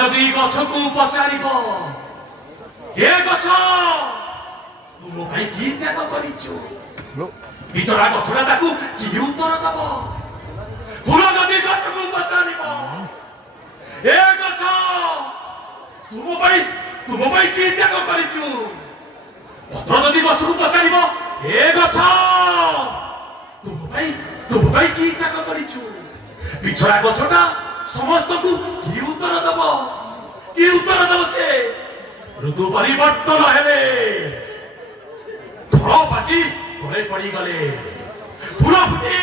ଯଦି ଗଛକୁ ପଚାରିବ ଏ ଗଛ ତୁ ମୋ ପାଇଁ କି ତ୍ୟାଗ କରିଛୁ, ବିଚରା ଗଛଟା ତାକୁ କି ଉତ୍ତର ଦବ? ଫୁଲ ଯଦି ଗଛକୁ ପଚାରିବ ଏ ଗଛ ତୁମ ପାଇଁ କି ତ୍ୟାଗ କରିଛୁ, ପତ୍ର ଯଦି ଗଛକୁ ପଚାରିବ ଏ ଗଛ ତୁମ ପାଇଁ କି ତ୍ୟାଗ କରିଛୁ, ବିଛଡ଼ା ଗଛଟା ସମସ୍ତଙ୍କୁ କି ଉତ୍ତର ଦବ? କି ଉତ୍ତର ଦବ? ସେ ଋତୁ ପରିବର୍ତ୍ତନ ହେଲେ ଫଳ ପାଚି ତଳେ ପଡ଼ିଗଲେ, ଫୁଲ ଫୁଟି